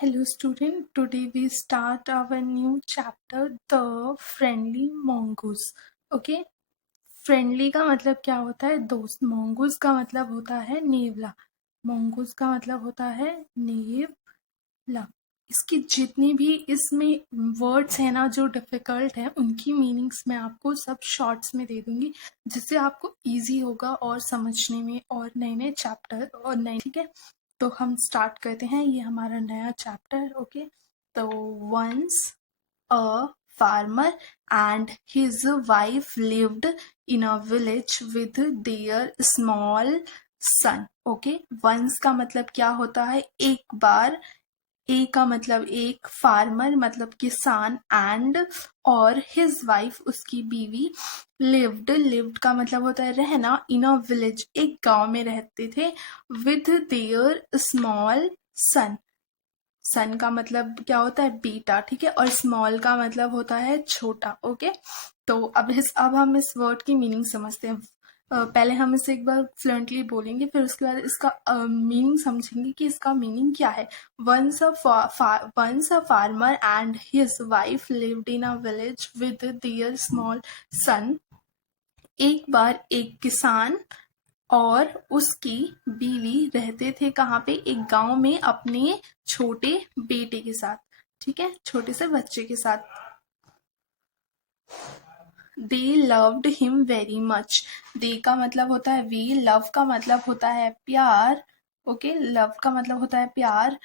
Hello student, today we start our new chapter, The Friendly Mongoose. Okay, friendly का मतलब क्या होता है? दोस्त. mongoose का मतलब होता है नेवला. mongoose का मतलब होता है नेवला. इसकी जितनी भी इसमें वर्ड्स हैं ना जो डिफिकल्ट हैं उनकी मीनिंग्स मैं आपको सब शॉर्ट्स में दे दूंगी जिससे आपको इजी होगा और समझने में और नए नए चैप्टर और नए. ठीक है, तो हम स्टार्ट करते हैं. ये हमारा नया चैप्टर. ओके, तो once a farmer and his wife lived in a village with their small son. Okay, once का मतलब क्या होता है? एक बार. ए का मतलब एक, फार्मर मतलब किसान, एंड और हिज वाइफ उसकी बीवी, लिव्ड का मतलब होता है रहना, इन अ विलेज एक गांव में रहते थे, विथ देयर स्मॉल सन. सन का मतलब क्या होता है? बेटा. ठीक है, और स्मॉल का मतलब होता है छोटा. ओके, तो अब हम इस वर्ड की मीनिंग समझते हैं. पहले हम इसे एक बार फ्लुएंटली बोलेंगे, फिर उसके बाद इसका मीनिंग समझेंगे कि इसका मीनिंग क्या है. Once a farmer and his wife lived in a village with their small son. एक बार एक किसान और उसकी बीवी रहते थे कहाँ पे? एक गांव में अपने छोटे बेटे के साथ. ठीक है, छोटे से बच्चे के साथ. They loved him very much. They का मतलब होता है वी, लव का मतलब होता है प्यार. ओके, लव का मतलब होता है प्यार.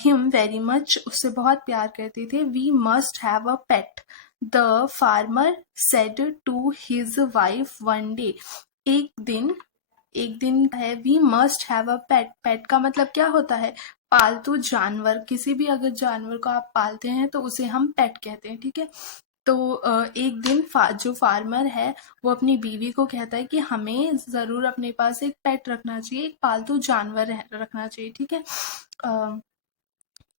हिम वेरी मच, उससे बहुत प्यार करते थे. We must have a pet, the farmer said to his wife one day. एक दिन है. We must have a pet. Pet का मतलब क्या होता है? पालतू जानवर. किसी भी अगर जानवर को आप पालते हैं तो उसे हम पेट कहते हैं. ठीक है, तो एक दिन जो फार्मर है वो अपनी बीवी को कहता है कि हमें जरूर अपने पास एक पेट रखना चाहिए, एक पालतू जानवर रखना चाहिए. ठीक है,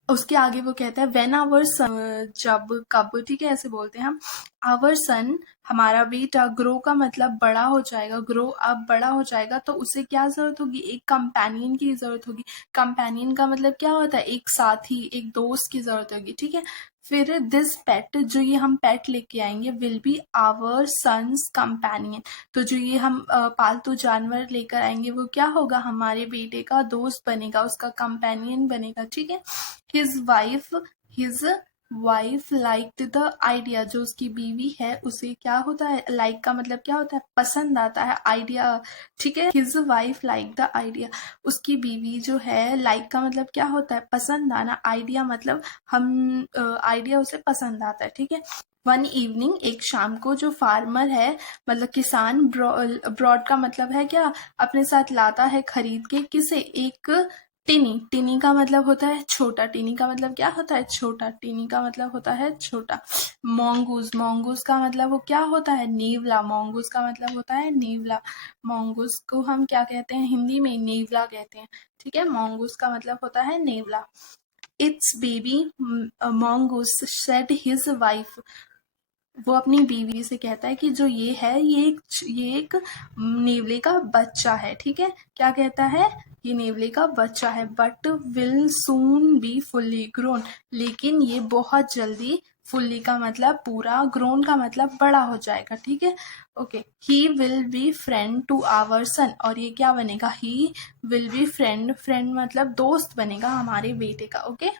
उसके आगे वो कहता है वेन आवर सन, जब कब. ठीक है, ऐसे बोलते हैं हम. आवर सन, हमारा बेटा. ग्रो का मतलब बड़ा हो जाएगा. ग्रो अब बड़ा हो जाएगा तो उसे क्या जरूरत होगी? एक कंपेनियन की जरूरत होगी. कंपेनियन का मतलब क्या होता है? एक साथी, एक दोस्त की जरूरत होगी. ठीक है, फिर दिस पेट, जो ये हम पेट लेके आएंगे, will be our son's companion. तो जो ये हम पालतू जानवर लेकर आएंगे वो क्या होगा? हमारे बेटे का दोस्त बनेगा, उसका कंपेनियन बनेगा. ठीक है, his wife liked the idea. जो उसकी बीवी है उसे क्या होता है? लाइक का मतलब क्या होता है? पसंद आता है. आइडिया. ठीक है, his wife like the idea. उसकी बीवी जो है, लाइक का मतलब क्या होता है? पसंद आना. आइडिया मतलब हम आइडिया उसे पसंद आता है. ठीक है, वन इवनिंग, एक शाम को, जो फार्मर है मतलब किसान, ब्रॉड का मतलब है क्या? अपने साथ लाता है खरीद के. किसे? एक टिनी. टिनी का मतलब होता है छोटा. टिनी का मतलब क्या होता है? छोटा. टिनी का मतलब होता है छोटा. मोंगूज. मोंगूज का मतलब वो क्या होता है? नेवला. मोंगूज का मतलब होता है नेवला. मोंगूज को हम क्या कहते हैं हिंदी में? नेवला कहते हैं. ठीक है, मोंगूज का मतलब होता है नेवला. It's baby mongoose said his wife. वो अपनी बीवी से कहता है कि जो ये है, ये एक नेवले का बच्चा है. ठीक है, क्या कहता है? ये नेवले का बच्चा है. But will soon be fully grown. लेकिन ये बहुत जल्दी, फुल्ली का मतलब पूरा, ग्रोन का मतलब बड़ा हो जाएगा. ठीक है, okay. He will be friend to our son. और ये क्या बनेगा? He will be friend. Friend मतलब दोस्त बनेगा हमारे बेटे का. ओके,